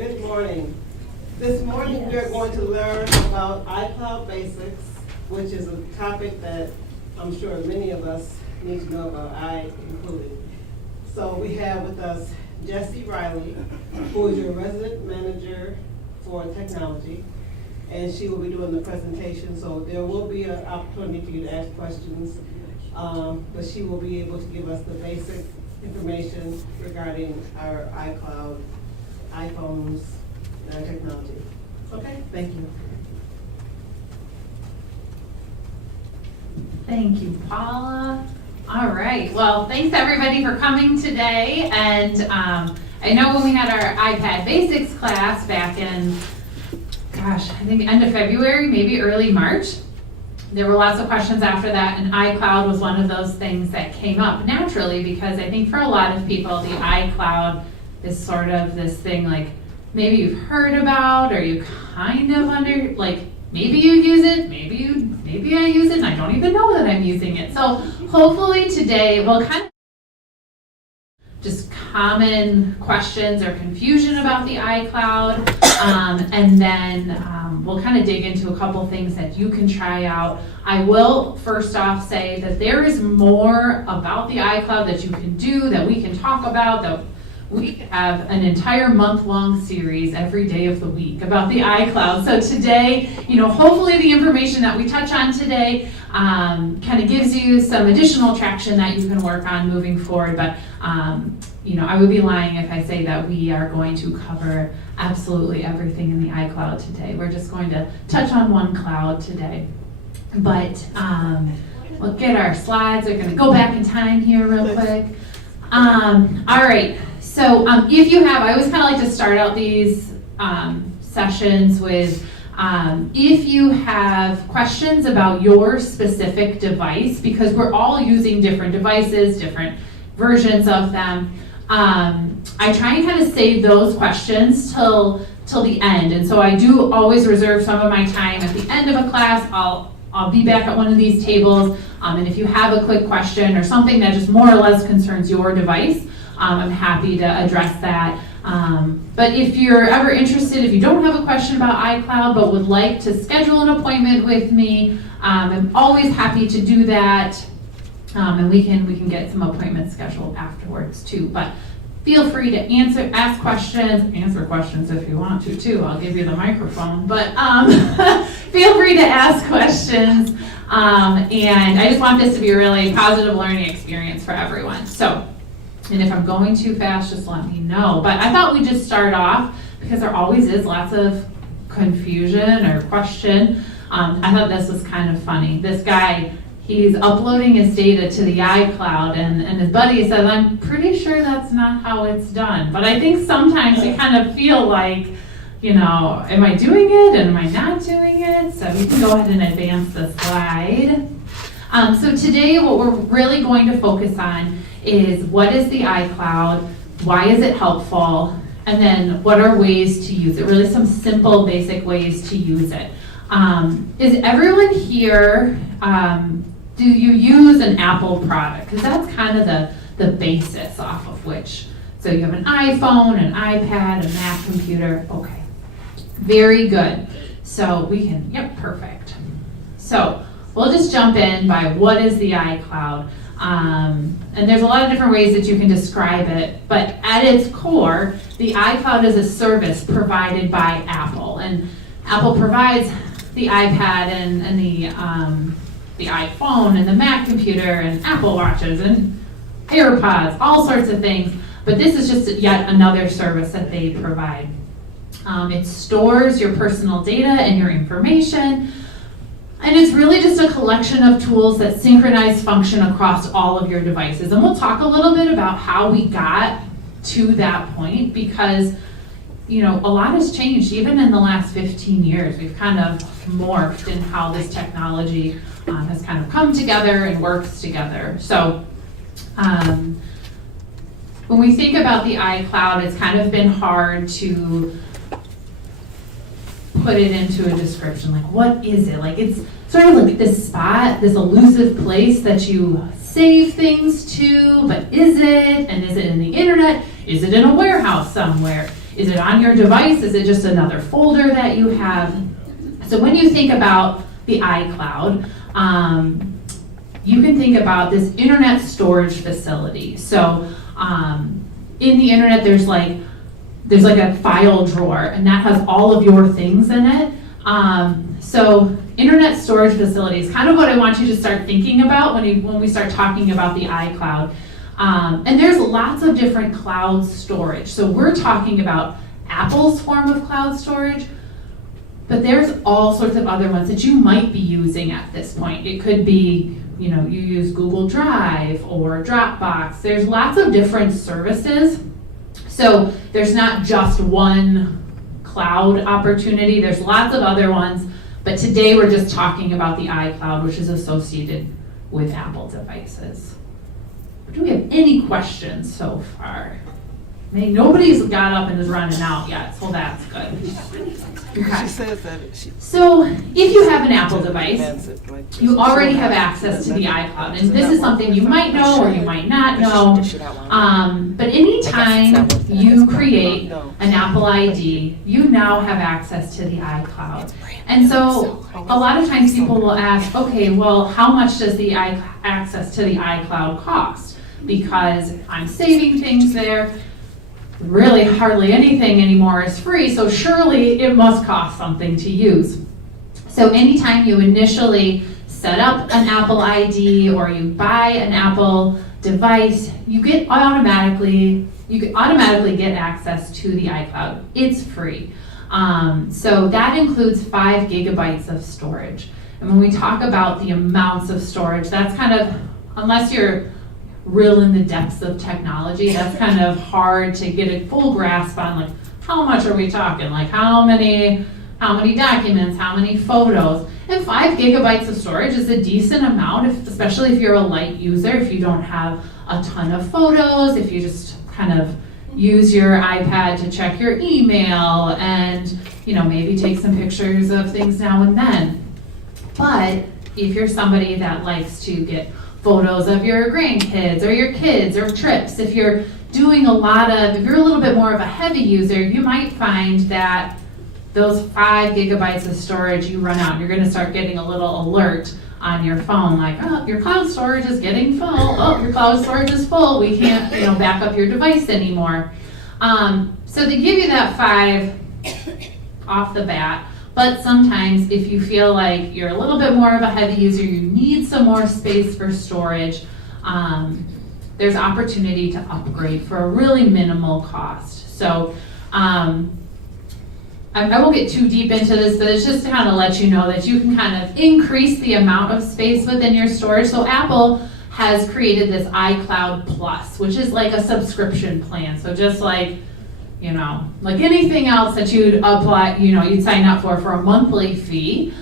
Good morning. This morning we are going to learn about iCloud Basics, which is a topic that I'm sure many of us need to know about, I included. So we have with us Jessie Riley, who is your resident manager for technology, and she will be doing the presentation. So there will be an opportunity for you to ask questions, but she will be able to give us the basic information regarding our iCloud, iPhones, and our technology. Okay, thank you. Thank you, Paula. All right, well, thanks everybody for coming today. And I know when we had our iPad Basics class back in, I think end of February, maybe early March, there were lots of questions after that, and iCloud was one of those things that came up naturally because I think for a lot of people, the iCloud is sort of this thing like maybe you've heard about or you kind of maybe you use it, maybe I use it and I don't even know that I'm using it. So hopefully today we'll kind of just common questions or confusion about the iCloud, and then we'll kind of dig into a couple things that you can try out. I will first off say that there is more about the iCloud that you can do, that we can talk about, that we have an entire month-long series every day of the week about the iCloud. So today, hopefully the information that we touch on today kind of gives you some additional traction that you can work on moving forward. But I would be lying if I say that we are going to cover absolutely everything in the iCloud today. We're just going to touch on one cloud today. But we'll get our slides. We're going to go back in time here real quick. All right. So if you have, I always kind of like to start out these sessions with if you have questions about your specific device, because we're all using different devices, different versions of them. I try and kind of save those questions till the end, and so I do always reserve some of my time at the end of a class. I'll be back at one of these tables, and if you have a quick question or something that just more or less concerns your device, I'm happy to address that. But if you're ever interested, if you don't have a question about iCloud but would like to schedule an appointment with me, I'm always happy to do that. And we can get some appointments scheduled afterwards too. But feel free to ask questions, answer questions if you want to too. I'll give you the microphone. But feel free to ask questions. And I just want this to be a really positive learning experience for everyone. So, and if I'm going too fast, just let me know. But I thought we'd just start off, because there always is lots of confusion or question. I thought this was kind of funny. This guy, he's uploading his data to the iCloud, and his buddy says, I'm pretty sure that's not how it's done. But I think sometimes we kind of feel like, am I doing it and am I not doing it? So you can go ahead and advance the slide. So today what we're really going to focus on is what is the iCloud, why is it helpful, and then what are ways to use it, really some simple basic ways to use it. Is everyone here, do you use an Apple product? Because that's kind of the basis off of which. So you have an iPhone, an iPad, a Mac computer. Okay, very good. So we can, perfect. So we'll just jump in by what is the iCloud. And there's a lot of different ways that you can describe it, but at its core, the iCloud is a service provided by Apple. And Apple provides the iPad and the iPhone and the Mac computer and Apple Watches and AirPods, all sorts of things. But this is just yet another service that they provide. It stores your personal data and your information. And it's really just a collection of tools that synchronize function across all of your devices. And we'll talk a little bit about how we got to that point, because a lot has changed even in the last 15 years. We've kind of morphed in how this technology has kind of come together and works together. So when we think about the iCloud, it's kind of been hard to put it into a description. Like, what is it? Like, it's sort of like this spot, this elusive place that you save things to, but is it? And is it in the internet? Is it in a warehouse somewhere? Is it on your device? Is it just another folder that you have? So when you think about the iCloud, you can think about this internet storage facility. So in the internet, there's like a file drawer, and that has all of your things in it. So internet storage facility is kind of what I want you to start thinking about when we start talking about the iCloud. And there's lots of different cloud storage. So we're talking about Apple's form of cloud storage, but there's all sorts of other ones that you might be using at this point. It could be, you use Google Drive or Dropbox. There's lots of different services. So there's not just one cloud opportunity. There's lots of other ones. But today we're just talking about the iCloud, which is associated with Apple devices. Do we have any questions so far? Nobody's got up and is running out yet, so that's good. Okay. She says that So if you have an Apple device, you already have access to the iCloud. And this is something you might know or you might not know. But anytime you create an Apple ID, you now have access to the iCloud. And so a lot of times people will ask, okay, well, how much does the access to the iCloud cost? Because I'm saving things there. Really hardly anything anymore is free, so surely it must cost something to use. So anytime you initially set up an Apple ID or you buy an Apple device, you automatically get access to the iCloud. It's free. So that includes 5 gigabytes of storage. And when we talk about the amounts of storage, that's kind of, unless you're real in the depths of technology, that's kind of hard to get a full grasp on, like, how much are we talking? Like, how many documents, how many photos? And 5 gigabytes of storage is a decent amount, especially if you're a light user, if you don't have a ton of photos, if you just kind of use your iPad to check your email and, maybe take some pictures of things now and then. But if you're somebody that likes to get photos of your grandkids or your kids or trips, if you're doing if you're a little bit more of a heavy user, you might find that those 5 gigabytes of storage you run out. You're going to start getting a little alert on your phone, like, oh, your cloud storage is getting full. Oh, your cloud storage is full. We can't, back up your device anymore. So they give you that 5 off the bat. But sometimes if you feel like you're a little bit more of a heavy user, you need some more space for storage, there's opportunity to upgrade for a really minimal cost. So I won't get too deep into this, but it's just to kind of let you know that you can kind of increase the amount of space within your storage. So Apple has created this iCloud Plus, which is like a subscription plan. So just like anything else that you'd apply, you'd sign up for a monthly fee,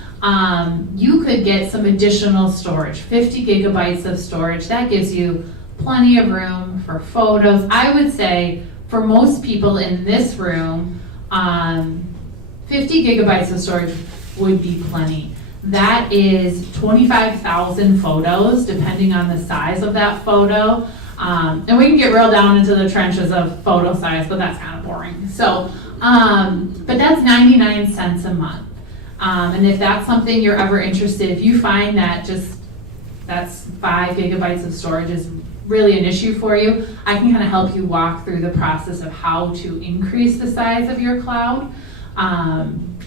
you could get some additional storage, 50 gigabytes of storage. That gives you plenty of room for photos. I would say for most people in this room, 50 gigabytes of storage would be plenty. That is 25,000 photos, depending on the size of that photo. And we can get real down into the trenches of photo size, but that's kind of boring. So, but that's 99 cents a month. And if that's something you're ever interested, if you find that that's 5 gigabytes of storage is really an issue for you, I can kind of help you walk through the process of how to increase the size of your cloud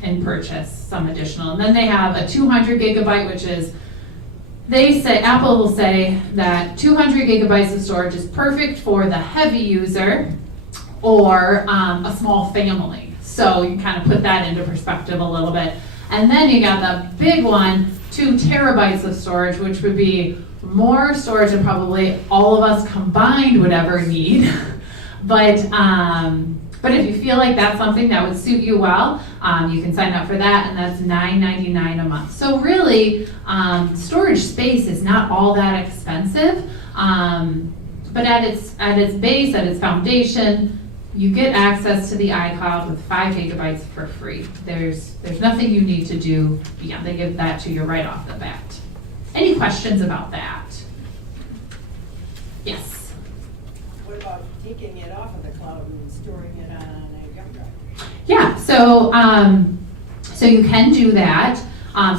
and purchase some additional. And then they have a 200 gigabyte, which is, Apple will say that 200 gigabytes of storage is perfect for the heavy user or a small family. So you kind of put that into perspective a little bit. And then you got the big one, 2 terabytes of storage, which would be more storage than probably all of us combined would ever need. But if you feel like that's something that would suit you well, you can sign up for that, and that's $9.99 a month. So really, storage space is not all that expensive, but at its base, at its foundation, you get access to the iCloud with 5 gigabytes for free. There's nothing you need to do beyond. They give that to you right off the bat. Any questions about that? Yes. What about taking it off of the cloud and storing it on a So, so you can do that.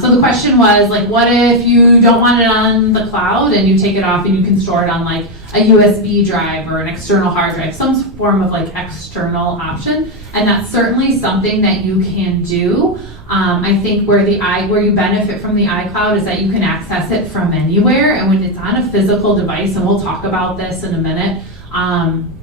So the question was like, what if you don't want it on the cloud and you take it off and you can store it on like a USB drive or an external hard drive, some form of like external option, and that's certainly something that you can do. I think where you benefit from the iCloud is that you can access it from anywhere, and when it's on a physical device, and we'll talk about this in a minute,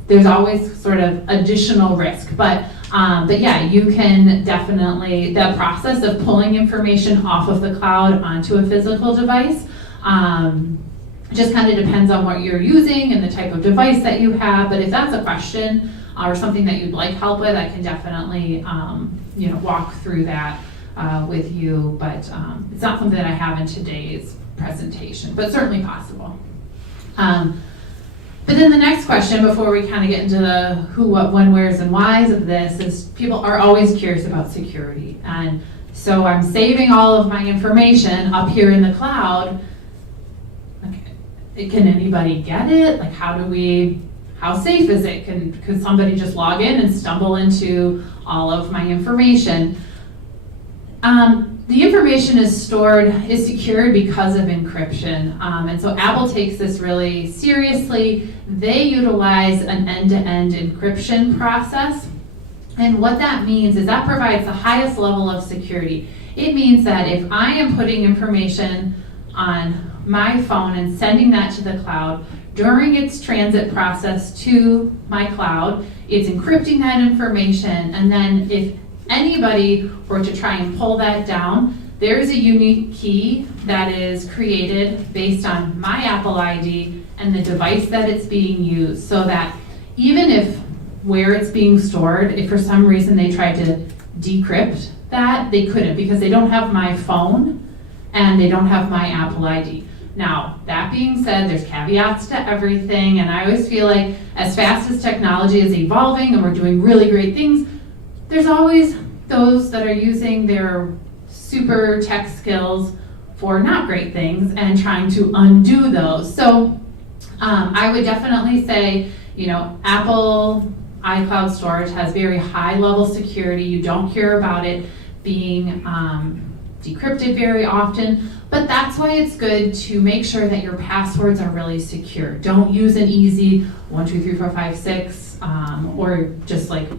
there's always sort of additional risk, but yeah, you can definitely, the process of pulling information off of the cloud onto a physical device, just kind of depends on what you're using and the type of device that you have, but if that's a question or something that you'd like help with, I can definitely walk through that with you, but it's not something that I have in today's presentation, but certainly possible. But then the next question, before we kind of get into the who, what, when, where's, and whys of this, is people are always curious about security. And so I'm saving all of my information up here in the cloud. Okay, can anybody get it? Like, how safe is it? Could somebody just log in and stumble into all of my information? The information is secured because of encryption. And so Apple takes this really seriously. They utilize an end-to-end encryption process. And what that means is that provides the highest level of security. It means that if I am putting information on my phone and sending that to the cloud, during its transit process to my cloud, it's encrypting that information, and then if anybody were to try and pull that down, there's a unique key that is created based on my Apple ID and the device that it's being used, so that even if where it's being stored, if for some reason they tried to decrypt that, they couldn't, because they don't have my phone and they don't have my Apple ID. Now, that being said, there's caveats to everything, and I always feel like as fast as technology is evolving and we're doing really great things, there's always those that are using their super tech skills for not great things and trying to undo those. So I would definitely say, Apple iCloud storage has very high level security. You don't hear about it being decrypted very often, but that's why it's good to make sure that your passwords are really secure. Don't use an easy 1, 2, 3, 4, 5, 6, or just like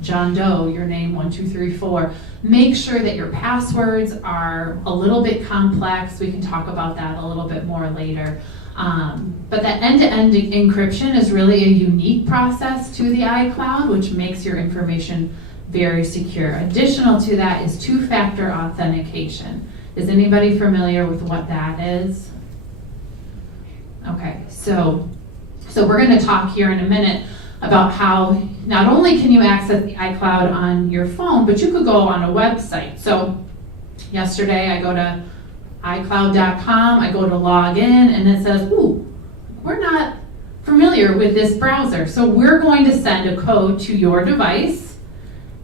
John Doe, your name 1, 2, 3, 4. Make sure that your passwords are a little bit complex. We can talk about that a little bit more later. But that end-to-end encryption is really a unique process to the iCloud, which makes your information very secure. Additional to that is two-factor authentication. Is anybody familiar with what that is? Okay, so we're going to talk here in a minute about how not only can you access the iCloud on your phone, but you could go on a website. So yesterday I go to Icloud.com, I go to log in, and it says, ooh, we're not familiar with this browser. So we're going to send a code to your device,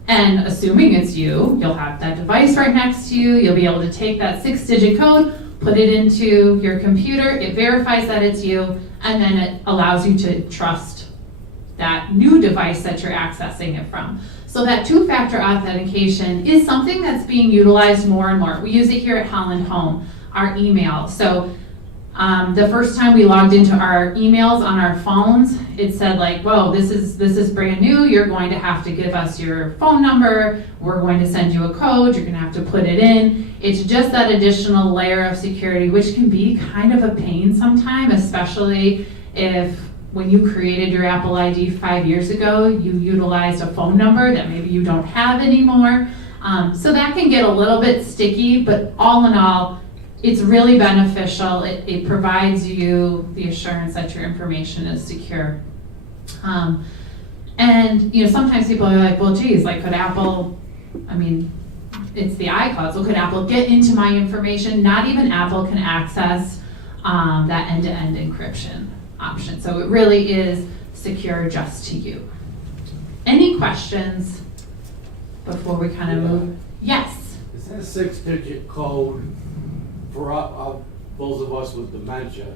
and assuming it's you, you'll have that device right next to you, you'll be able to take that 6-digit code, put it into your computer, it verifies that it's you, and then it allows you to trust that new device that you're accessing it from. So that two-factor authentication is something that's being utilized more and more. We use it here at Holland Home, our email. So the first time we logged into our emails on our phones, it said like, whoa, this is brand new. You're going to have to give us your phone number. We're going to send you a code. You're going to have to put it in. It's just that additional layer of security, which can be kind of a pain sometimes, especially if when you created your Apple ID 5 years ago, you utilized a phone number that maybe you don't have anymore. So that can get a little bit sticky, but all in all, it's really beneficial. It provides you the assurance that your information is secure. And sometimes people are like, well, geez, like could Apple, it's the iCloud, so could Apple get into my information? Not even Apple can access that end-to-end encryption option. So it really is secure just to you. Any questions before we kind of move? Yes? Is that a 6-digit code for those of us with dementia?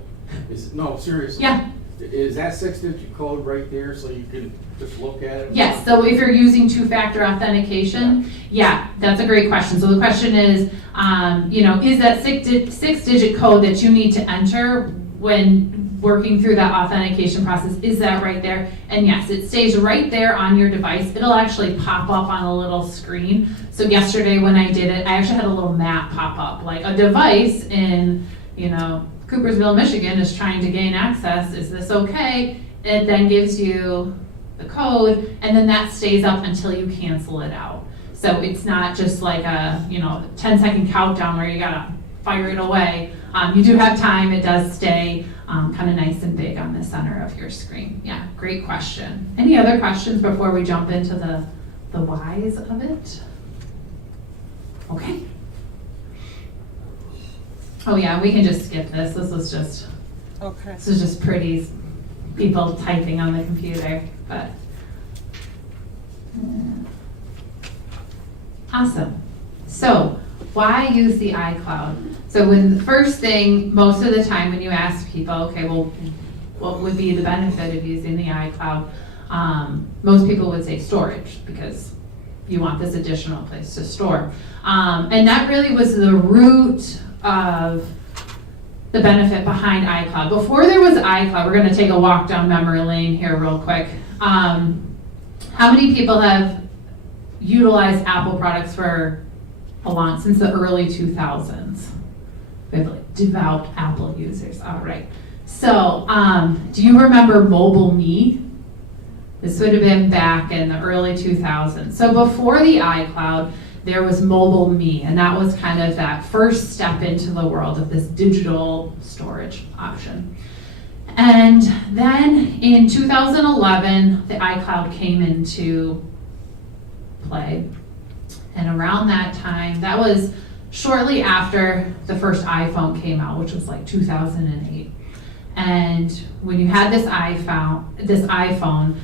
No, seriously. Yeah. Is that 6-digit code right there so you can just look at it? Yes, so if you're using two-factor authentication, yeah, that's a great question. So the question is, is that six-digit code that you need to enter when working through that authentication process, is that right there? And yes, it stays right there on your device. It'll actually pop up on a little screen. So yesterday when I did it, I actually had a little map pop up, like a device in, Coopersville, Michigan is trying to gain access. Is this okay? It then gives you the code, and then that stays up until you cancel it out. So it's not just like a 10-second countdown where you gotta fire it away. You do have time. It does stay kind of nice and big on the center of your screen. Yeah, great question. Any other questions before we jump into the whys of it? Okay. Oh yeah, we can just skip this. This was just pretty people typing on the computer, but awesome. So why use the iCloud? So when the first thing, most of the time when you ask people, okay, well, what would be the benefit of using the iCloud? Most people would say storage, because you want this additional place to store. And that really was the root of the benefit behind iCloud. Before there was iCloud, we're gonna take a walk down memory lane here real quick. How many people have utilized Apple products for since the early 2000s? We have like devout Apple users, all right. So, do you remember Mobile Me? This would have been back in the early 2000s. So before the iCloud, there was Mobile Me, and that was kind of that first step into the world of this digital storage option. And then in 2011, the iCloud came into play. And around that time, that was shortly after the first iPhone came out, which was like 2008. And when you had this iPhone,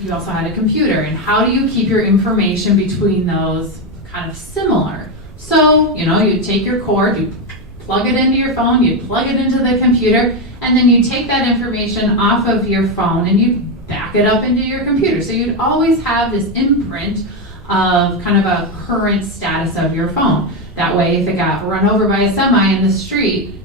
you also had a computer. And how do you keep your information between those kind of similar? So, you take your cord, you plug it into your phone, you plug it into the computer, and then you take that information off of your phone and you back it up into your computer. So you'd always have this imprint of kind of a current status of your phone. That way, if it got run over by a semi in the street,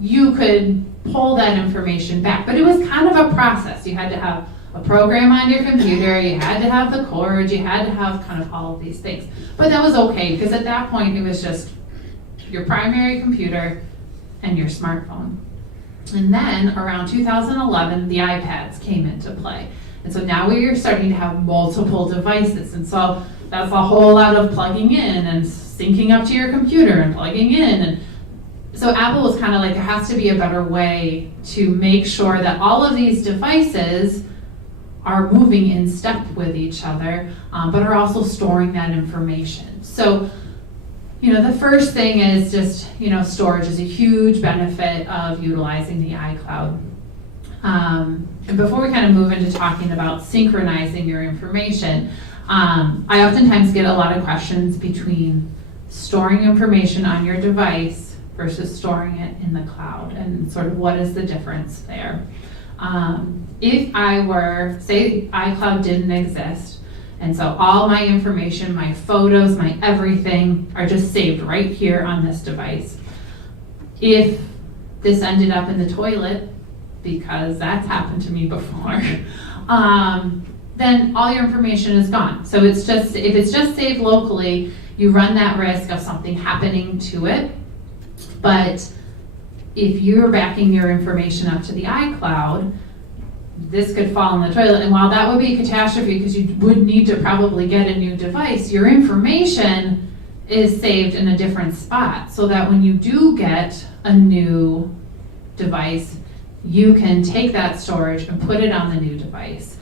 you could pull that information back. But it was kind of a process. You had to have a program on your computer, you had to have the cord, you had to have kind of all of these things. But that was okay, because at that point, it was just your primary computer and your smartphone. And then around 2011, the iPads came into play. And so now we are starting to have multiple devices. And so that's a whole lot of plugging in and syncing up to your computer and plugging in. And so Apple was kind of like, there has to be a better way to make sure that all of these devices are moving in step with each other, but are also storing that information. So, the first thing is just, storage is a huge benefit of utilizing the iCloud. And before we kind of move into talking about synchronizing your information, I oftentimes get a lot of questions between storing information on your device versus storing it in the cloud, and sort of what is the difference there. If I were, say iCloud didn't exist, and so all my information, my photos, my everything are just saved right here on this device. If this ended up in the toilet, because that's happened to me before, then all your information is gone. So if it's just saved locally, you run that risk of something happening to it. But if you're backing your information up to the iCloud, this could fall in the toilet. And while that would be a catastrophe, because you would need to probably get a new device, your information is saved in a different spot, so that when you do get a new device, you can take that storage and put it on the new device.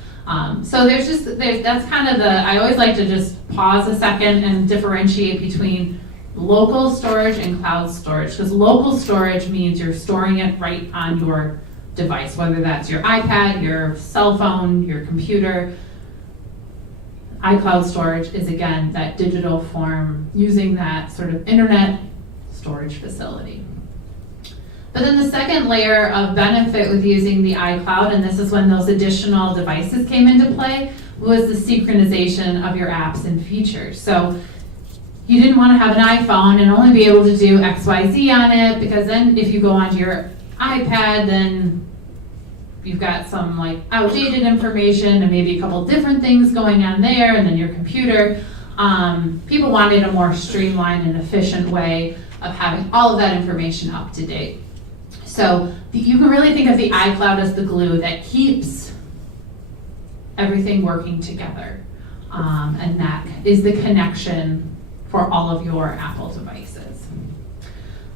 So that's kind of I always like to just pause a second and differentiate between local storage and cloud storage, because local storage means you're storing it right on your device, whether that's your iPad, your cell phone, your computer. iCloud storage is, again, that digital form using that sort of internet storage facility. But then the second layer of benefit with using the iCloud, and this is when those additional devices came into play, was the synchronization of your apps and features. So you didn't want to have an iPhone and only be able to do XYZ on it, because then if you go onto your iPad, then you've got some like outdated information and maybe a couple different things going on there, and then your computer. People wanted a more streamlined and efficient way of having all of that information up to date. So you can really think of the iCloud as the glue that keeps everything working together. And that is the connection for all of your Apple devices.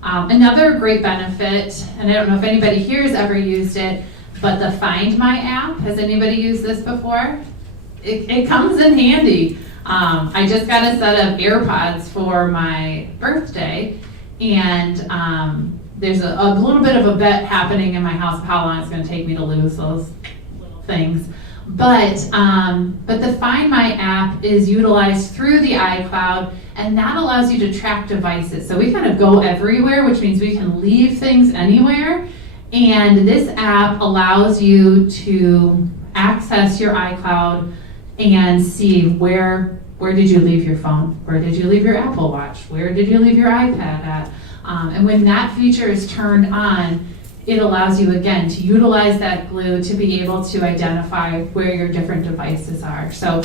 Another great benefit, and I don't know if anybody here has ever used it, but the Find My app, has anybody used this before? It comes in handy. I just got a set of AirPods for my birthday, and there's a little bit of a bet happening in my house of how long it's going to take me to lose those little things. But the Find My app is utilized through the iCloud, and that allows you to track devices. So we kind of go everywhere, which means we can leave things anywhere. And this app allows you to access your iCloud and see where did you leave your phone? Where did you leave your Apple Watch? Where did you leave your iPad at? And when that feature is turned on, it allows you, again, to utilize that glue to be able to identify where your different devices are. So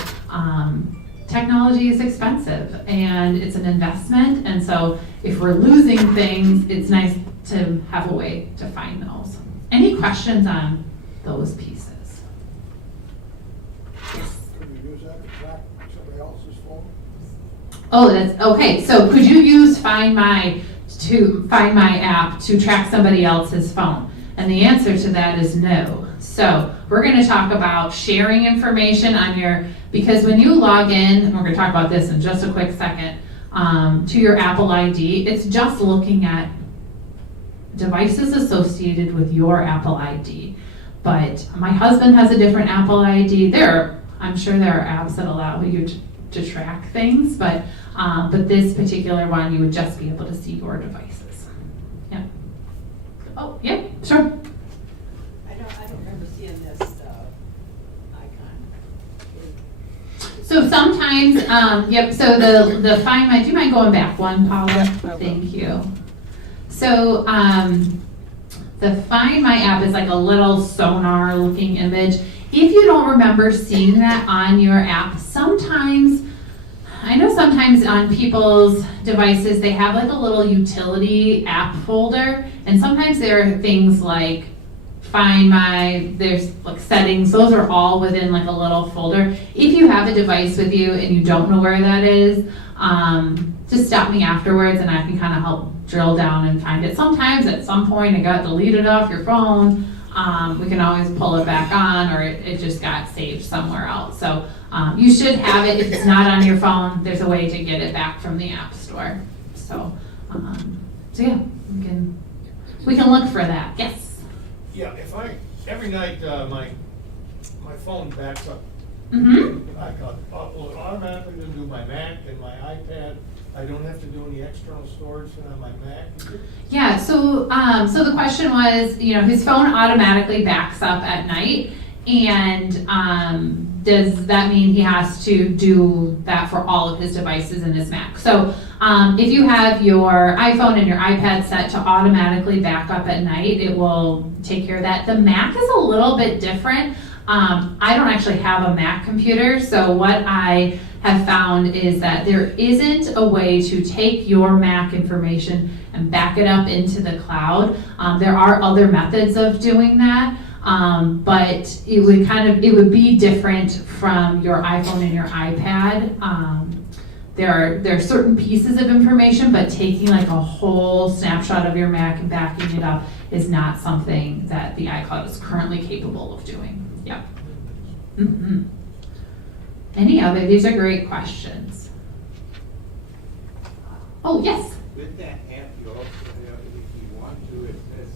technology is expensive, and it's an investment. And so if we're losing things, it's nice to have a way to find those. Any questions on those pieces? Yes. Could you use that to track somebody else's phone? Oh, that's okay. So could you use Find My app to track somebody else's phone? And the answer to that is no. So we're going to talk about sharing information on because when you log in, and we're going to talk about this in just a quick second, to your Apple ID, it's just looking at devices associated with your Apple ID. But my husband has a different Apple ID. I'm sure there are apps that allow you to track things, but this particular one, you would just be able to see your devices. Yeah. Oh, yeah, sure. I don't remember seeing this icon. So sometimes, yep, so the Find My, do you mind going back one, Paula? Thank you. So the Find My app is like a little sonar looking image. If you don't remember seeing that on your app, I know sometimes on people's devices they have like a little utility app folder, and sometimes there are things like Find My, there's like settings, those are all within like a little folder. If you have a device with you and you don't know where that is, just stop me afterwards and I can kind of help drill down and find it. Sometimes at some point it got deleted off your phone. We can always pull it back on, or it just got saved somewhere else. So you should have it. If it's not on your phone, there's a way to get it back from the App Store. So yeah, we can look for that. Yes. Yeah, every night my phone backs up. Mm-hmm. I got automatically to do my Mac and my iPad. I don't have to do any external storage on my Mac. Yeah, so the question was, his phone automatically backs up at night, and does that mean he has to do that for all of his devices in his Mac? So if you have your iPhone and your iPad set to automatically back up at night, it will take care of that. The Mac is a little bit different. I don't actually have a Mac computer, so what I have found is that there isn't a way to take your Mac information and back it up into the cloud. There are other methods of doing that, but it would be different from your iPhone and your iPad. There are certain pieces of information, but taking like a whole snapshot of your Mac and backing it up is not something that the iCloud is currently capable of doing. Yep. Mm-hmm. These are great questions. Oh, yes. With that app, you also, if you want to, it says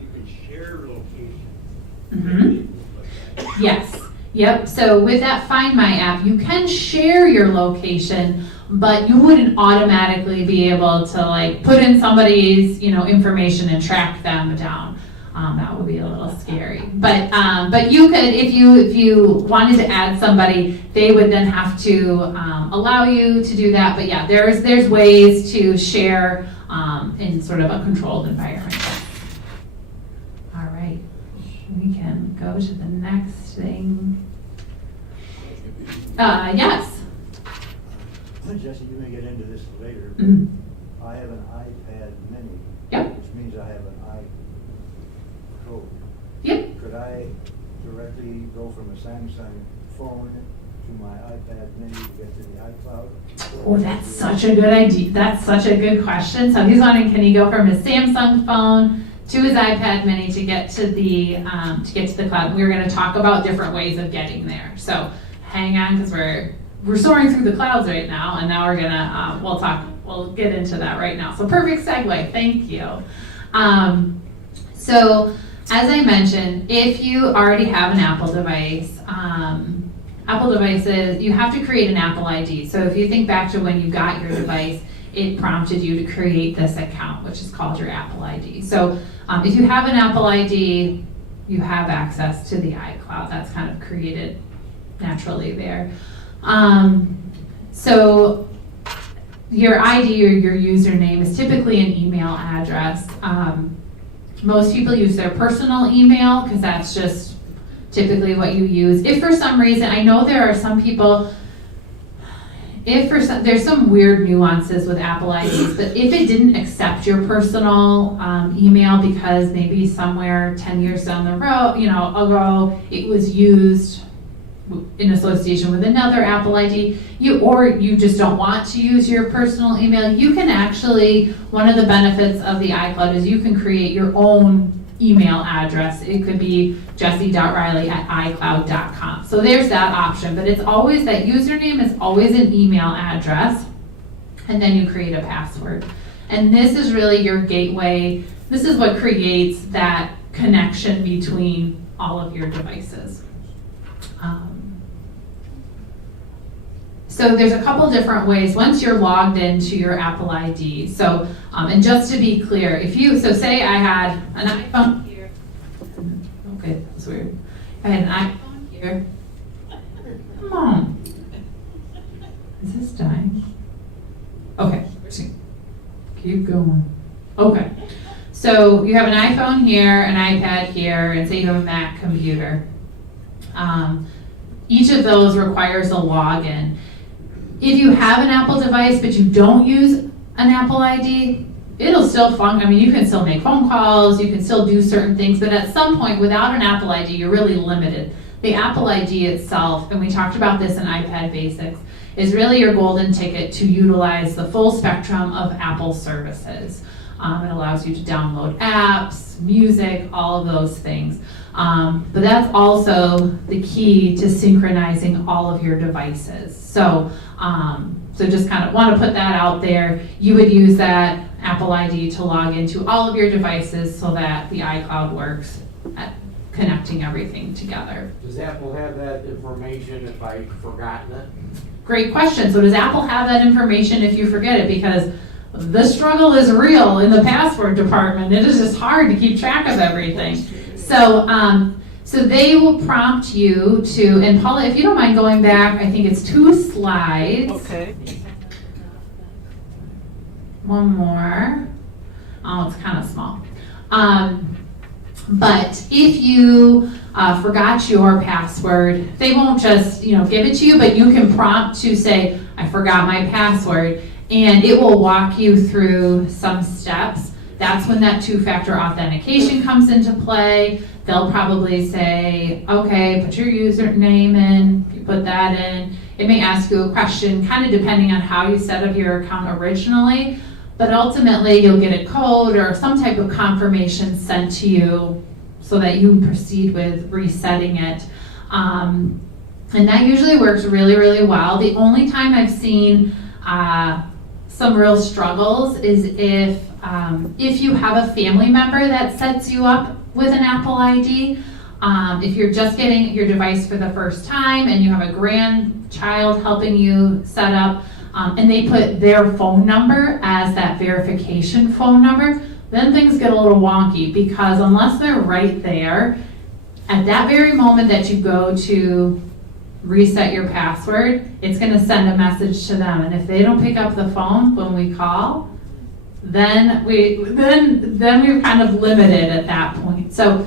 you can share locations. Mm-hmm. Yes. Yep. So with that Find My app, you can share your location but you wouldn't automatically be able to like put in somebody's, information and track them down. That would be a little scary. But you could, if you wanted to add somebody, they would then have to allow you to do that. But yeah, there's ways to share in sort of a controlled environment. All right, we can go to the next thing. Yes. Jesse, you may get into this later, but Mm. I have an iPad mini. Yep. Which means I have an iCloud. Yep. Could I directly go from a Samsung phone to my iPad mini to get to the iCloud? Oh, that's such a good idea. That's such a good question. So he's wondering, can he go from his Samsung phone to his iPad mini to get to the cloud? We're going to talk about different ways of getting there. So hang on, because we're soaring through the clouds right now, and now we're gonna we'll get into that right now. So perfect segue. Thank you. So as I mentioned, if you already have an Apple device, Apple devices, you have to create an Apple ID. So if you think back to when you got your device, it prompted you to create this account, which is called your Apple ID. So if you have an Apple ID, you have access to the iCloud. That's kind of created naturally there. So your ID or your username is typically an email address. Most people use their personal email because that's just typically what you use. If for some reason, I know there are some people, there's some weird nuances with Apple IDs, but if it didn't accept your personal email because maybe somewhere 10 years down the road, ago, it was used in association with another Apple ID, or you just don't want to use your personal email, you can actually, one of the benefits of the iCloud is you can create your own email address. It could be jessie.riley@icloud.com. So there's that option, but it's always, that username is always an email address, and then you create a password. And this is really your gateway. This is what creates that connection between all of your devices. So there's a couple different ways once you're logged into your Apple ID. So, and just to be clear, say I had an iPhone here. Okay, that's weird. I had an iPhone here. Come on. Is this dying? Okay, keep going. Okay, so you have an iPhone here, an iPad here, and say you have a Mac computer. Each of those requires a login. If you have an Apple device but you don't use an Apple ID, it'll still function. You can still make phone calls, you can still do certain things, but at some point without an Apple ID, you're really limited. The Apple ID itself, and we talked about this in iPad Basics, is really your golden ticket to utilize the full spectrum of Apple services. It allows you to download apps, music, all of those things. But that's also the key to synchronizing all of your devices. So just kind of want to put that out there. You would use that Apple ID to log into all of your devices so that the iCloud works at connecting everything together. Does Apple have that information if I've forgotten it? Great question. So does Apple have that information if you forget it? Because the struggle is real in the password department. It is just hard to keep track of everything. So they will prompt you to, and Paula, if you don't mind going back, I think it's 2 slides. Okay. One more. Oh, it's kind of small. But if you forgot your password, they won't just give it to you, but you can prompt to say, I forgot my password, and it will walk you through some steps. That's when that 2-factor authentication comes into play. They'll probably say, okay, put your username in, you put that in. It may ask you a question, kind of depending on how you set up your account originally, but ultimately you'll get a code or some type of confirmation sent to you so that you can proceed with resetting it. And that usually works really, really well. The only time I've seen some real struggles is if you have a family member that sets you up with an Apple ID. If you're just getting your device for the first time and you have a grandchild helping you set up, and they put their phone number as that verification phone number, then things get a little wonky, because unless they're right there, at that very moment that you go to reset your password, it's gonna send a message to them, and if they don't pick up the phone when we call, then we're kind of limited at that point. So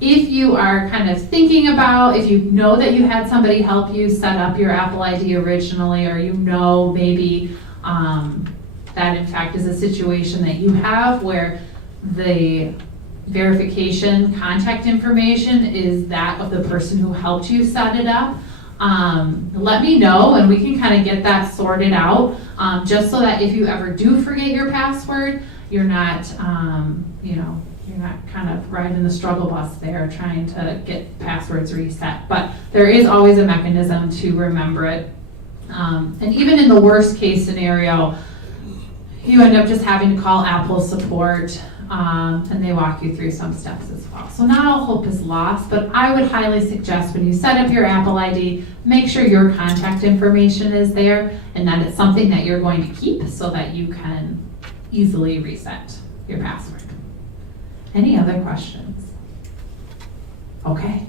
if you are kind of thinking about, if you know that you had somebody help you set up your Apple ID originally, or you know maybe that in fact is a situation that you have where the verification contact information is that of the person who helped you set it up, let me know and we can kind of get that sorted out, just so that if you ever do forget your password, you're not, you're not kind of riding the struggle bus there trying to get passwords reset. But there is always a mechanism to remember it. And even in the worst case scenario, you end up just having to call Apple support, and they walk you through some steps as well. So not all hope is lost, but I would highly suggest when you set up your Apple ID, make sure your contact information is there and that it's something that you're going to keep so that you can easily reset your password. Any other questions? Okay.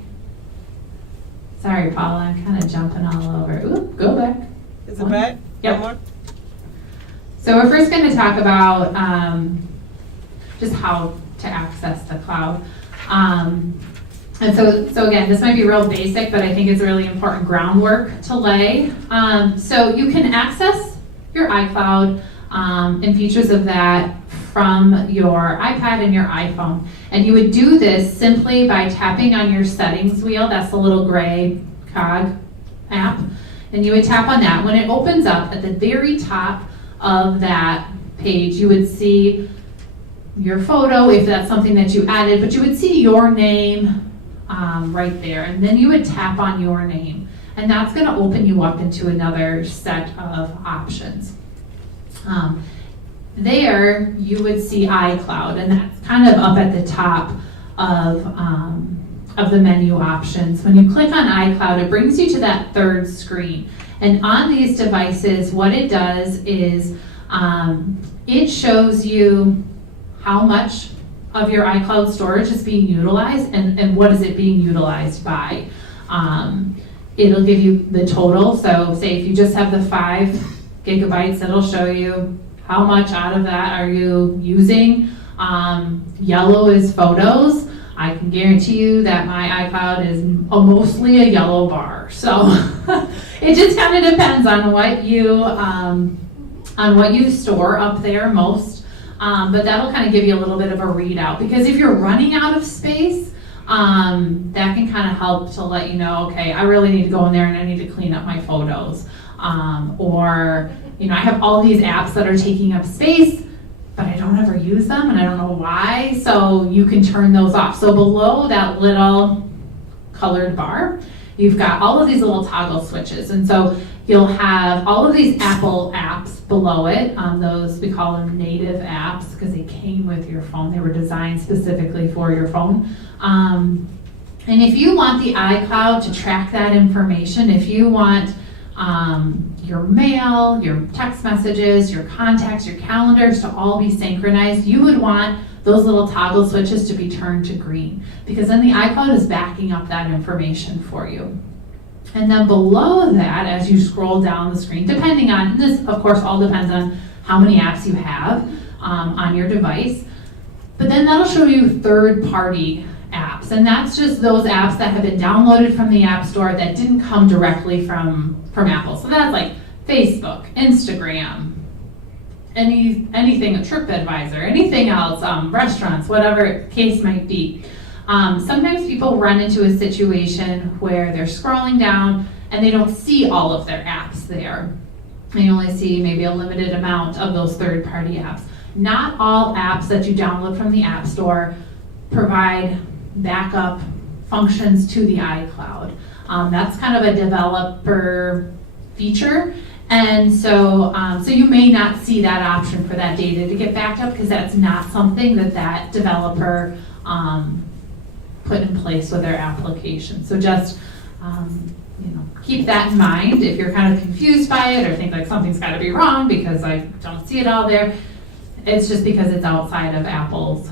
Sorry, Paula, I'm kind of jumping all over. Ooh, go back. Is it back? Yep. One more? So we're first going to talk about just how to access the cloud. And so again, this might be real basic, but I think it's really important groundwork to lay. So you can access your iCloud and features of that from your iPad and your iPhone. And you would do this simply by tapping on your settings wheel. That's the little gray cog app. And you would tap on that. When it opens up at the very top of that page, you would see your photo, if that's something that you added, but you would see your name right there. And then you would tap on your name. And that's going to open you up into another set of options. There you would see iCloud, and that's kind of up at the top of the menu options. When you click on iCloud, it brings you to that third screen. And on these devices, what it does is it shows you how much of your iCloud storage is being utilized and what is it being utilized by. It'll give you the total. So say if you just have the 5 gigabytes, it'll show you how much out of that are you using. Yellow is photos. I can guarantee you that my iCloud is mostly a yellow bar. So it just kind of depends on what you store up there most. But that'll kind of give you a little bit of a readout, because if you're running out of space, that can kind of help to let you know, okay, I really need to go in there and I need to clean up my photos. Or I have all these apps that are taking up space, but I don't ever use them and I don't know why. So you can turn those off. So below that little colored bar, you've got all of these little toggle switches. And so you'll have all of these Apple apps below it. Those, we call them native apps because they came with your phone. They were designed specifically for your phone. And if you want the iCloud to track that information, if you want your mail, your text messages, your contacts, your calendars to all be synchronized, you would want those little toggle switches to be turned to green, because then the iCloud is backing up that information for you. And then below that, as you scroll down the screen, depending on, this of course all depends on how many apps you have on your device, but then that'll show you third-party apps, and that's just those apps that have been downloaded from the App Store that didn't come directly from Apple. So that's like Facebook, Instagram, anything, a TripAdvisor, anything else, restaurants, whatever case might be. Sometimes people run into a situation where they're scrolling down and they don't see all of their apps there. They only see maybe a limited amount of those third-party apps. Not all apps that you download from the App Store provide backup functions to the iCloud. That's kind of a developer feature, and so you may not see that option for that data to get backed up, because that's not something that developer put in place with their application. So just keep that in mind if you're kind of confused by it or think like something's got to be wrong because I don't see it all there. It's just because it's outside of Apple's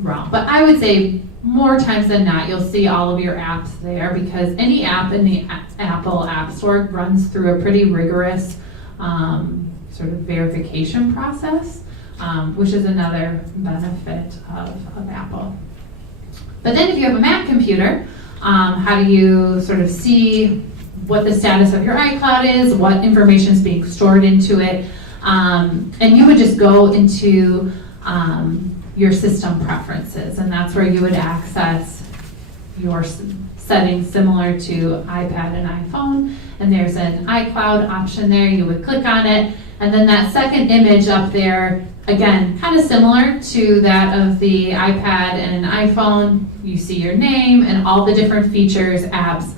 realm. But I would say more times than not, you'll see all of your apps there because any app in the Apple App Store runs through a pretty rigorous sort of verification process, which is another benefit of Apple. But then if you have a Mac computer, how do you sort of see what the status of your iCloud is, what information is being stored into it, and you would just go into your system preferences, and that's where you would access your settings similar to iPad and iPhone, and there's an iCloud option there. You would click on it, and then that second image up there, again, kind of similar to that of the iPad and iPhone. You see your name and all the different features, apps,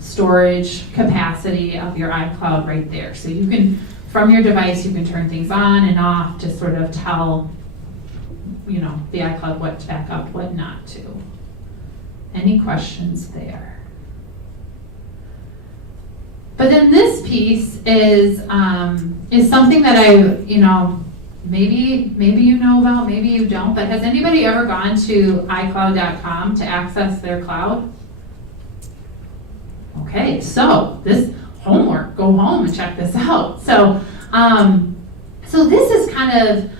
storage capacity of your iCloud right there. So you can, from your device, you can turn things on and off to sort of tell, the iCloud what to back up, what not to. Any questions there? But then this piece is something that maybe you know about, maybe you don't, but has anybody ever gone to Icloud.com to access their cloud? Okay, so this homework, go home and check this out. So this is kind of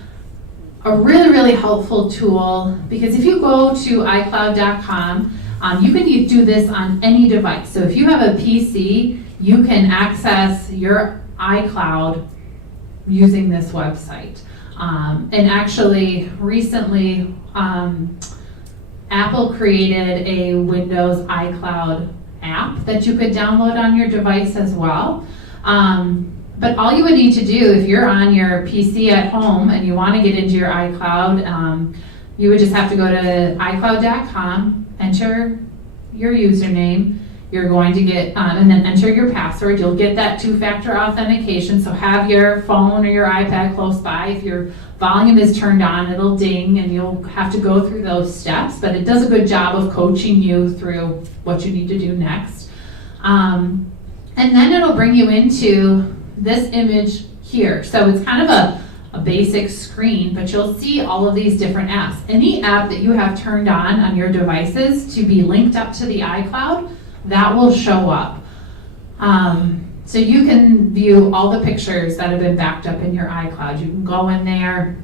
a really, really helpful tool because if you go to Icloud.com, you can do this on any device. So if you have a PC, you can access your iCloud using this website. And actually, recently, Apple created a Windows iCloud app that you could download on your device as well. But all you would need to do if you're on your PC at home and you want to get into your iCloud, you would just have to go to iCloud.com, enter your username. You're going to get, and then enter your password. You'll get that two-factor authentication. So have your phone or your iPad close by. If your volume is turned on, it'll ding and you'll have to go through those steps. But it does a good job of coaching you through what you need to do next. And then it'll bring you into this image here. So it's kind of a basic screen, but you'll see all of these different apps. Any app that you have turned on your devices to be linked up to the iCloud, that will show up. So you can view all the pictures that have been backed up in your iCloud. You can go in there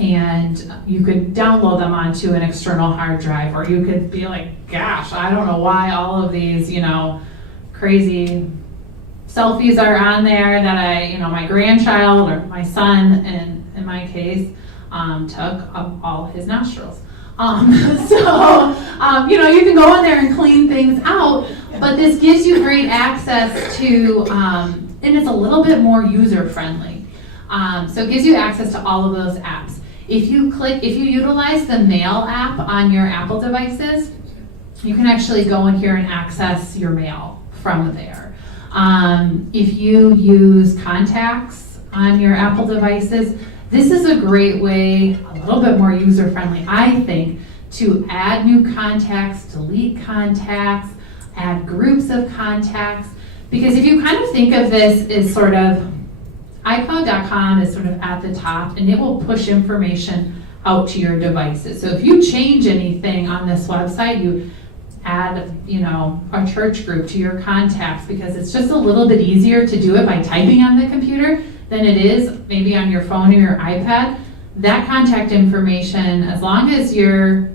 and you could download them onto an external hard drive, or you could be like, gosh, I don't know why all of these, crazy selfies are on there that my grandchild or my son, in my case, took of all his nostrils. You can go in there and clean things out, but this gives you great access to, and it's a little bit more user-friendly. So it gives you access to all of those apps. If you utilize the Mail app on your Apple devices, you can actually go in here and access your mail from there. If you use Contacts on your Apple devices, this is a great way, a little bit more user-friendly, I think, to add new contacts, delete contacts, add groups of contacts. Because if you kind of think of this as sort of, iCloud.com is sort of at the top, and it will push information out to your devices. So if you change anything on this website, you add, a church group to your contacts, because it's just a little bit easier to do it by typing on the computer than it is maybe on your phone or your iPad. That contact information, as long as your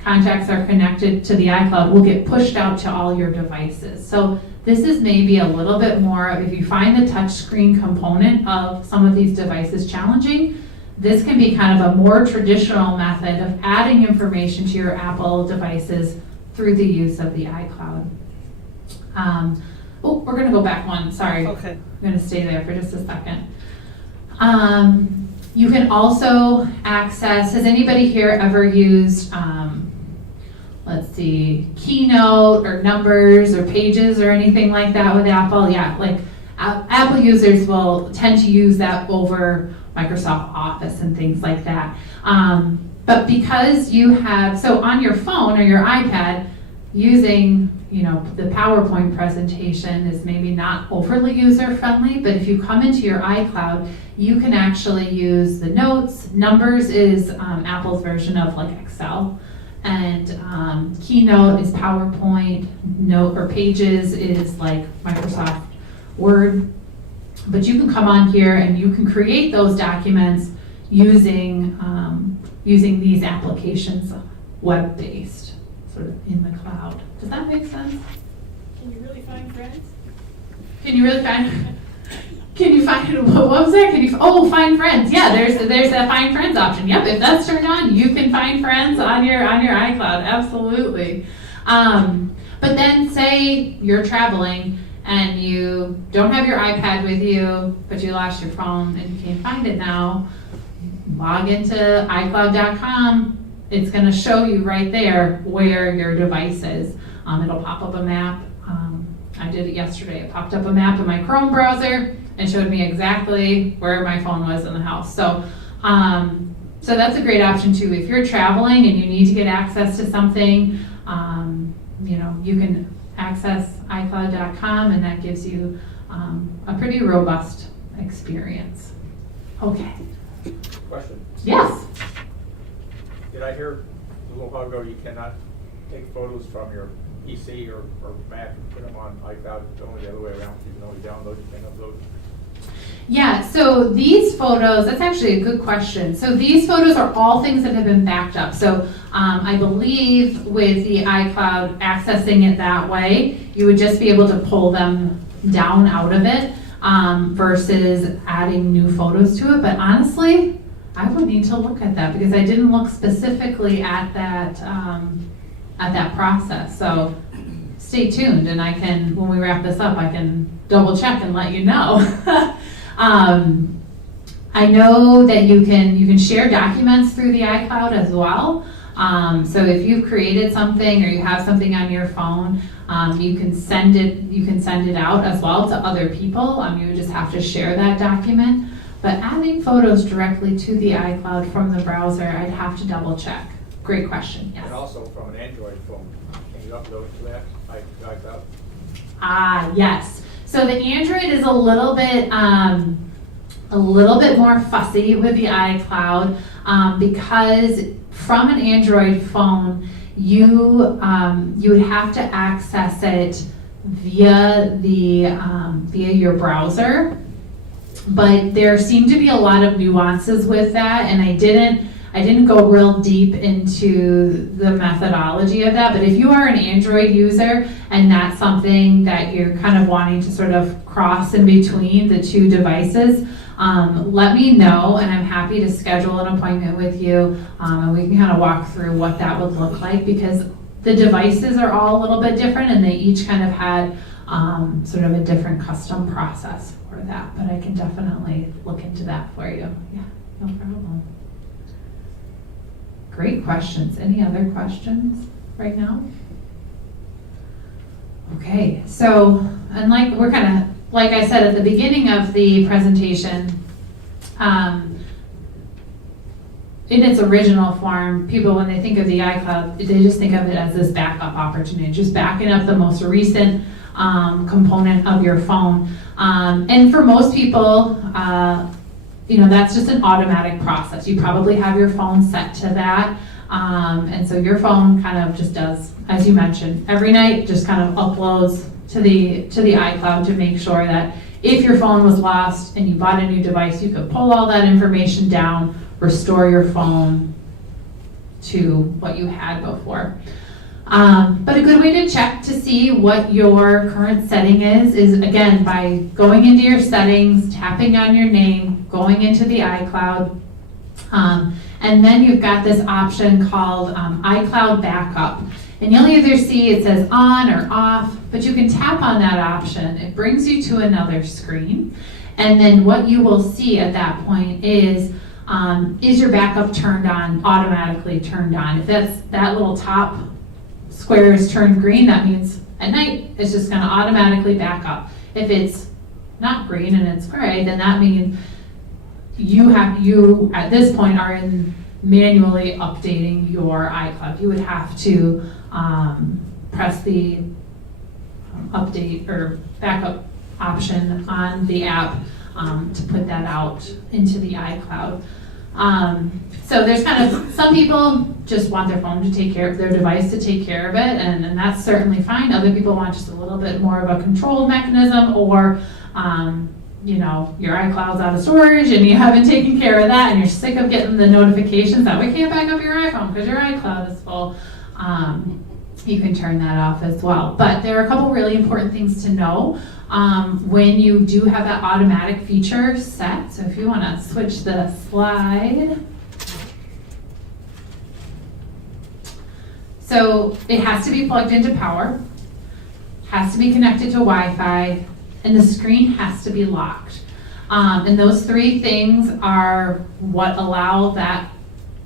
contacts are connected to the iCloud, will get pushed out to all your devices. So this is maybe a little bit more, if you find the touchscreen component of some of these devices challenging, this can be kind of a more traditional method of adding information to your Apple devices through the use of the iCloud. We're going to go back one. Sorry. Okay. I'm going to stay there for just a second. You can also access, has anybody here ever used, Keynote or Numbers or Pages or anything like that with Apple? Yeah, like Apple users will tend to use that over Microsoft Office and things like that. But because you have, so on your phone or your iPad, using, the PowerPoint presentation is maybe not overly user-friendly, but if you come into your iCloud, you can actually use the notes. Numbers is Apple's version of like Excel, and Keynote is PowerPoint, Note or Pages is like Microsoft Word. But you can come on here and you can create those documents using these applications, web-based, sort of in the cloud. Does that make sense? Can you really find friends? Can you find, what was that? Find friends. Yeah, there's that find friends option. Yep, if that's turned on, you can find friends on your iCloud, absolutely. But then say you're traveling and you don't have your iPad with you, but you lost your phone and you can't find it now, log into iCloud.com. It's going to show you right there where your device is. It'll pop up a map. I did it yesterday. It popped up a map in my Chrome browser and showed me exactly where my phone was in the house. So that's a great option too. If you're traveling and you need to get access to something, you can access iCloud.com, and that gives you a pretty robust experience. Okay. Question. Yes. Did I hear a little while ago you cannot take photos from your PC or Mac and put them on iCloud? It's only the other way around. You can only download and upload. Yeah, so these photos, that's actually a good question. So these photos are all things that have been backed up. So I believe with the iCloud accessing it that way, you would just be able to pull them down out of it versus adding new photos to it. But honestly, I would need to look at that because I didn't look specifically at that process. So stay tuned, and I can, when we wrap this up, I can double check and let you know. I know that you can share documents through the iCloud as well. So if you've created something or you have something on your phone, you can send it out as well to other people. You would just have to share that document. But adding photos directly to the iCloud from the browser, I'd have to double check. Great question, yes. And also from an Android phone, can you upload to that iCloud? Yes. So the Android is a little bit more fussy with the iCloud because from an Android phone, you would have to access it via your browser. But there seem to be a lot of nuances with that, and I didn't go real deep into the methodology of that. But if you are an Android user and that's something that you're kind of wanting to sort of cross in between the two devices, let me know, and I'm happy to schedule an appointment with you, and we can kind of walk through what that would look like, because the devices are all a little bit different and they each kind of had sort of a different custom process for that. But I can definitely look into that for you. Yeah, no problem. Great questions. Any other questions right now? Okay, so, and like I said at the beginning of the presentation, in its original form, people, when they think of the iCloud, they just think of it as this backup opportunity, just backing up the most recent component of your phone. And for most people, that's just an automatic process. You probably have your phone set to that. And so your phone kind of just does, as you mentioned, every night just kind of uploads to the iCloud to make sure that if your phone was lost and you bought a new device, you could pull all that information down, restore your phone to what you had before. But a good way to check to see what your current setting is again by going into your settings, tapping on your name, going into the iCloud, and then you've got this option called iCloud Backup. And you'll either see it says on or off, but you can tap on that option. It brings you to another screen. And then what you will see at that point is your backup turned on, automatically turned on? If that little top square is turned green, that means at night it's just going to automatically back up. If it's not green and it's gray, then that means you at this point are manually updating your iCloud. You would have to press the update or backup option on the app to put that out into the iCloud. So there's kind of, some people just want their phone to take care of, their device to take care of it, and that's certainly fine. Other people want just a little bit more of a control mechanism, or you know, your iCloud's out of storage and you haven't taken care of that and you're sick of getting the notifications that we can't back up your iPhone because your iCloud is full. You can turn that off as well. But there are a couple really important things to know when you do have that automatic feature set. So if you want to switch the slide. So it has to be plugged into power, has to be connected to Wi-Fi, and the screen has to be locked. And those three things are what allow that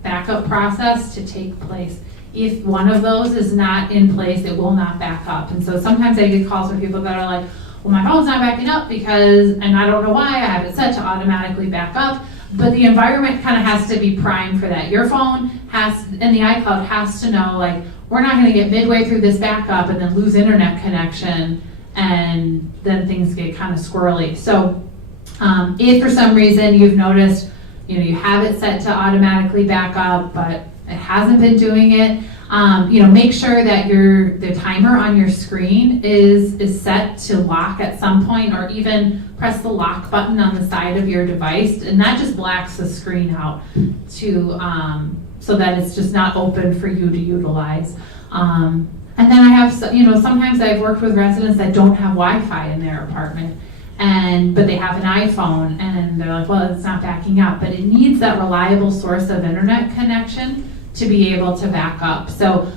backup process to take place. If one of those is not in place, it will not back up. And so sometimes I get calls from people that are like, well, my phone's not backing up because, and I don't know why, I have it set to automatically back up. But the environment kind of has to be primed for that. Your phone has, and the iCloud has to know, like, we're not going to get midway through this backup and then lose internet connection, and then things get kind of squirrely. So if for some reason you've noticed, you know, you have it set to automatically back up, but it hasn't been doing it, you know, make sure that the timer on your screen is set to lock at some point, or even press the lock button on the side of your device, and that just blacks the screen out to so that it's just not open for you to utilize. And then I have, you know, sometimes I've worked with residents that don't have Wi-Fi in their apartment, but they have an iPhone, and they're like, well, it's not backing up, but it needs that reliable source of internet connection to be able to back up. So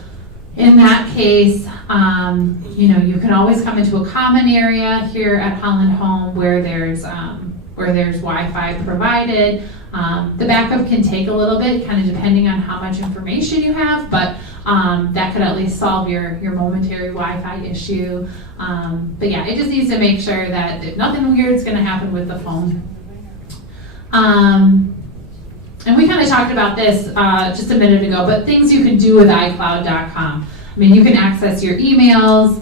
in that case, you know, you can always come into a common area here at Holland Home where there's Wi-Fi provided. The backup can take a little bit, kind of depending on how much information you have, but that could at least solve your momentary Wi-Fi issue. But yeah, it just needs to make sure that nothing weird is going to happen with the phone. And we kind of talked about this just a minute ago, but things you can do with iCloud.com. I mean, you can access your emails,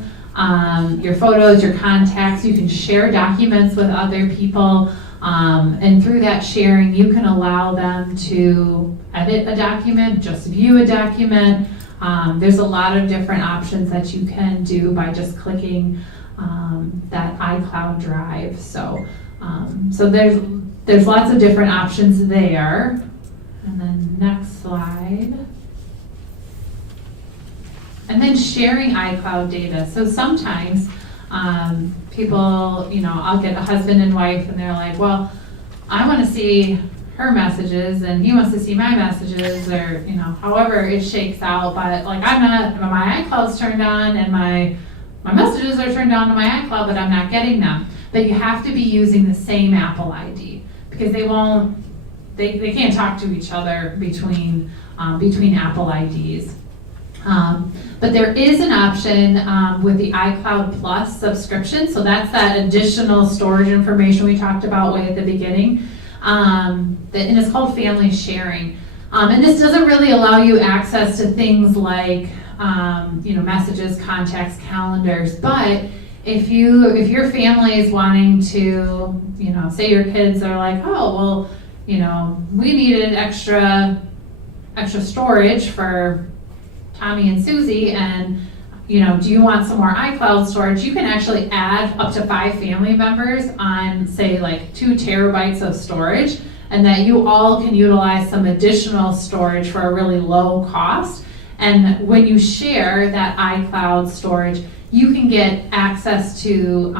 your photos, your contacts. You can share documents with other people. And through that sharing, you can allow them to edit a document, just view a document. There's a lot of different options that you can do by just clicking that iCloud drive. So there's lots of different options there. And then next slide. And then sharing iCloud data. So sometimes people, you know, I'll get a husband and wife and they're like, well, I want to see her messages and he wants to see my messages, or, you know, however it shakes out, but like my iCloud's turned on and my messages are turned on to my iCloud, but I'm not getting them. But you have to be using the same Apple ID, because they can't talk to each other between Apple IDs. But there is an option with the iCloud Plus subscription. So that's that additional storage information we talked about way at the beginning. And it's called family sharing. And this doesn't really allow you access to things like you know, messages, contacts, calendars. But if your family is wanting to, you know, say your kids are like, oh, well, you know, we needed extra storage for Tommy and Susie, and, you know, do you want some more iCloud storage? You can actually add up to 5 family members on, say, like 2 terabytes of storage, and that you all can utilize some additional storage for a really low cost. And when you share that iCloud storage, you can get access to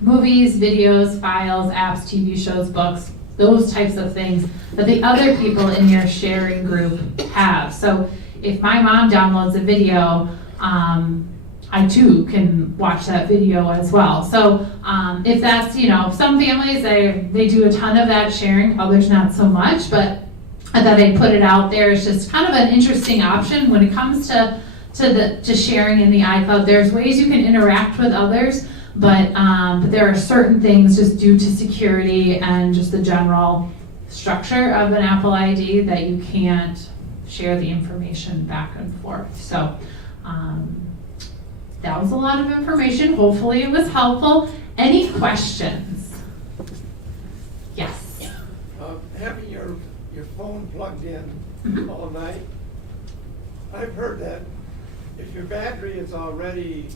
movies, videos, files, apps, TV shows, books, those types of things that the other people in your sharing group have. So if my mom downloads a video, I too can watch that video as well. So if that's, you know, some families, they do a ton of that sharing, others not so much, but I thought I'd put it out there. It's just kind of an interesting option when it comes to sharing in the iCloud. There's ways you can interact with others, but there are certain things just due to security and just the general structure of an Apple ID that you can't share the information back and forth. So that was a lot of information. Hopefully it was helpful. Any questions? Yes. Having your phone plugged in Mhm. all night, I've heard that if your battery is already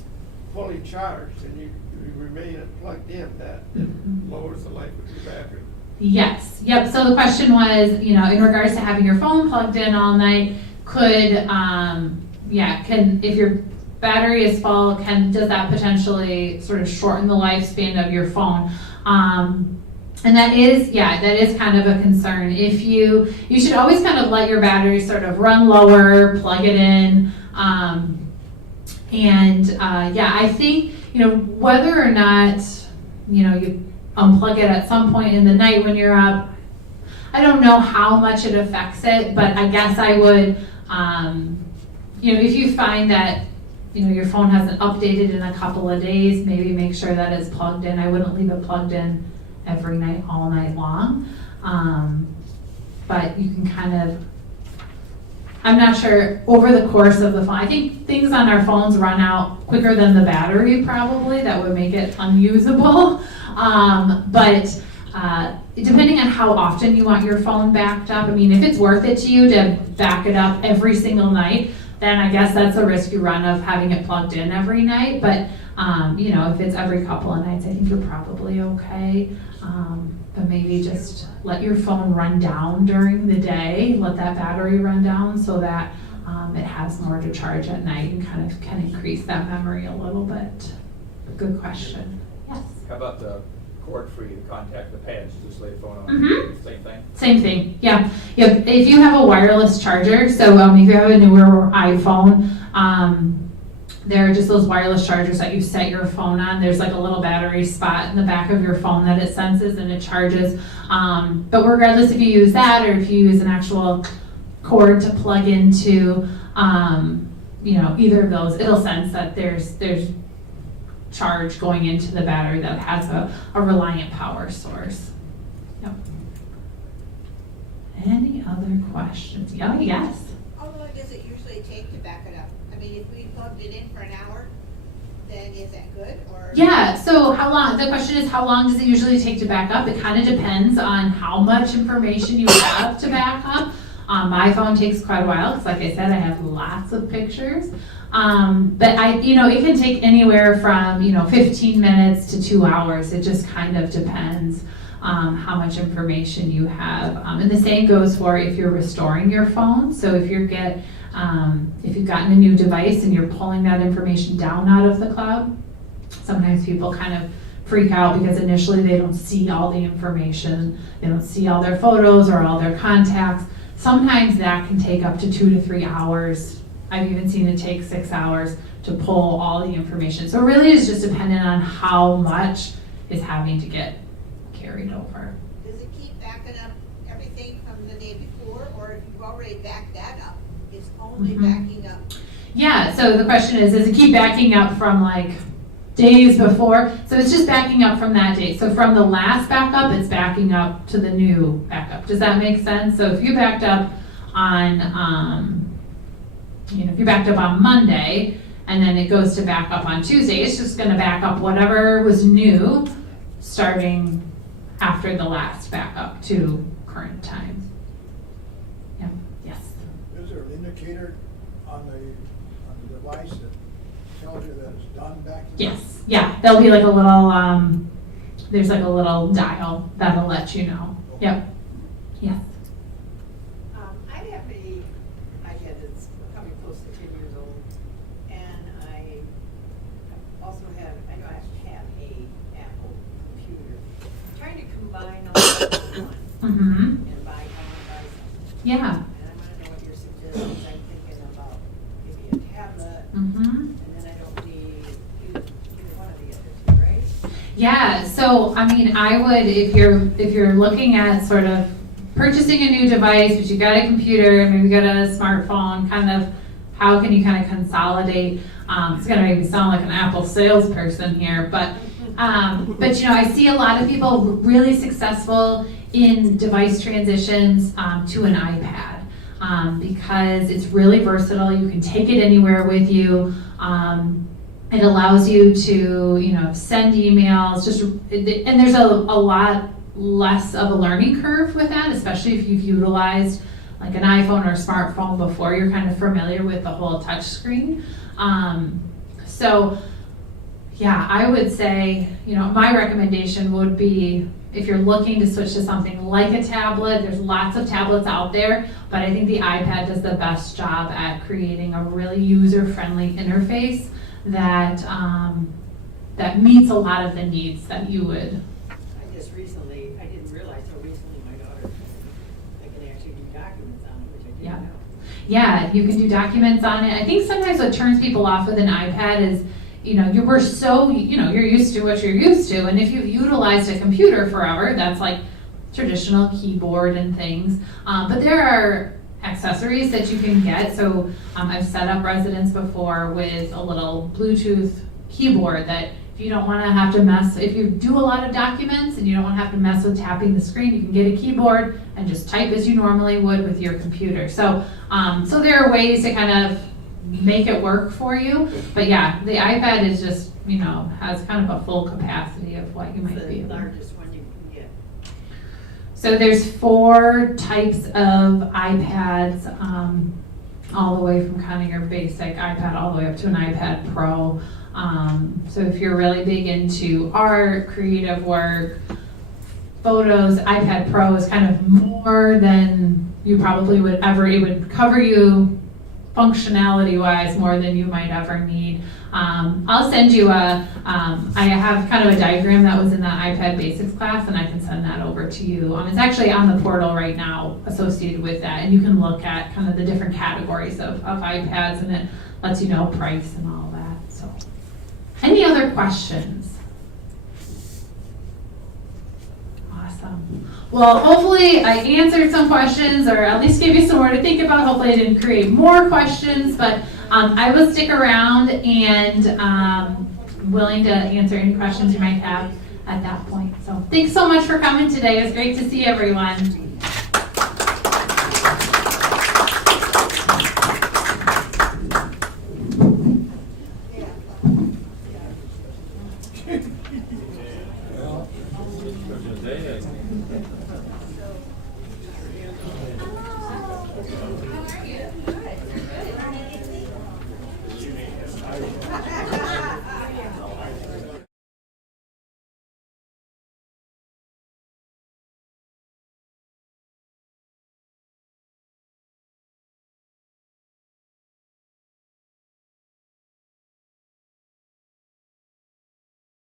fully charged and you remain it plugged in, that lowers the life of your battery. Yes, yep, so the question was, in regards to having your phone plugged in all night, if your battery is full, does that potentially sort of shorten the lifespan of your phone? And that is kind of a concern. If you should always kind of let your battery sort of run lower, plug it in, I think, whether or not, you unplug it at some point in the night when you're up, I don't know how much it affects it, but I guess I would, if you find that, your phone hasn't updated in a couple of days, maybe make sure that it's plugged in. I wouldn't leave it plugged in every night, all night long. But you can kind of, I'm not sure, over the course of the phone, I think things on our phones run out quicker than the battery probably. That would make it unusable. But depending on how often you want your phone backed up, if it's worth it to you to back it up every single night, then I guess that's a risk you run of having it plugged in every night. But, if it's every couple of nights, I think you're probably okay. But maybe just let your phone run down during the day, let that battery run down so that it has more to charge at night and kind of can increase that memory a little bit. Good question. Yes. How about the cord free to contact the pads, just lay the phone on, Mhm. same thing? Same thing, yeah. If you have a wireless charger, so if you have a newer iPhone, there are just those wireless chargers that you set your phone on. There's like a little battery spot in the back of your phone that it senses and it charges. But regardless if you use that or if you use an actual cord to plug into, either of those, it'll sense that there's charge going into the battery that has a reliant power source. Yep. Any other questions? Oh, yes. How long does it usually take to back it up? If we plugged it in for an hour, then is that good, or? Yeah, so the question is how long does it usually take to back up? It kind of depends on how much information you have to back up. My phone takes quite a while, because like I said, I have lots of pictures. But it can take anywhere from, 15 minutes to 2 hours. It just kind of depends how much information you have. And the same goes for if you're restoring your phone. So if you've gotten a new device and you're pulling that information down out of the cloud, sometimes people kind of freak out because initially they don't see all the information. They don't see all their photos or all their contacts. Sometimes that can take up to 2 to 3 hours. I've even seen it take 6 hours to pull all the information. So it really is just dependent on how much is having to get carried over. Does it keep backing up everything from the day before, or if you've already backed that up, it's only backing up? Yeah, so the question is it keep backing up from like days before? So it's just backing up from that date. So from the last backup, it's backing up to the new backup. Does that make sense? So if you backed up on, if you backed up on Monday and then it goes to back up on Tuesday, it's just going to back up whatever was new starting after the last backup to current time. Yeah. Yes. Is there an indicator on the device that tells you that it's done back? Yes. Yeah. There'll be like a little, there's like a little dial that'll let you know. Yep. Yes. I have a iPad that's coming close to 10 years old, and I also have a Apple computer. I'm trying to combine all of one and buy something. Yeah. And I want to know what your suggestions. I'm thinking about maybe a tablet, Mm-hmm. and then I don't need either one of the other two, right? Yeah, so I would, if you're looking at sort of purchasing a new device, but you've got a computer, maybe you got a smartphone, kind of how can you kind of consolidate? It's gonna make me sound like an Apple salesperson here, but I see a lot of people really successful in device transitions to an iPad because it's really versatile. You can take it anywhere with you. It allows you to, send emails, and there's a lot less of a learning curve with that, especially if you've utilized like an iPhone or a smartphone before, you're kind of familiar with the whole touch screen. So yeah, I would say, my recommendation would be, if you're looking to switch to something like a tablet, there's lots of tablets out there, but I think the iPad does the best job at creating a really user-friendly interface that that meets a lot of the needs that you would. I didn't realize how recently my daughter, I can actually do documents on it, which I didn't know. Yeah, you can do documents on it. I think sometimes what turns people off with an iPad is, you're used to what you're used to, and if you've utilized a computer forever, that's like traditional keyboard and things. But there are accessories that you can get. So I've set up residents before with a little Bluetooth keyboard that if you don't want to have to if you do a lot of documents and you don't want to have to mess with tapping the screen, you can get a keyboard and just type as you normally would with your computer. So so there are ways to kind of make it work for you. But yeah, the iPad is just, has kind of a full capacity of what you might be able to. The largest one you can get. So there's 4 types of iPads, all the way from kind of your basic iPad all the way up to an iPad Pro. So if you're really big into art, creative work, photos, iPad Pro is kind of more than you probably would ever. It would cover you functionality-wise more than you might ever need. I'll send you I have kind of a diagram that was in that iPad Basics class, and I can send that over to you. It's actually on the portal right now associated with that, and you can look at kind of the different categories of iPads, and it lets you know price and all that. So, any other questions? Awesome. Well, hopefully I answered some questions, or at least gave you some more to think about. Hopefully I didn't create more questions, but I will stick around and willing to answer any questions you might have at that point. So thanks so much for coming today. It was great to see everyone.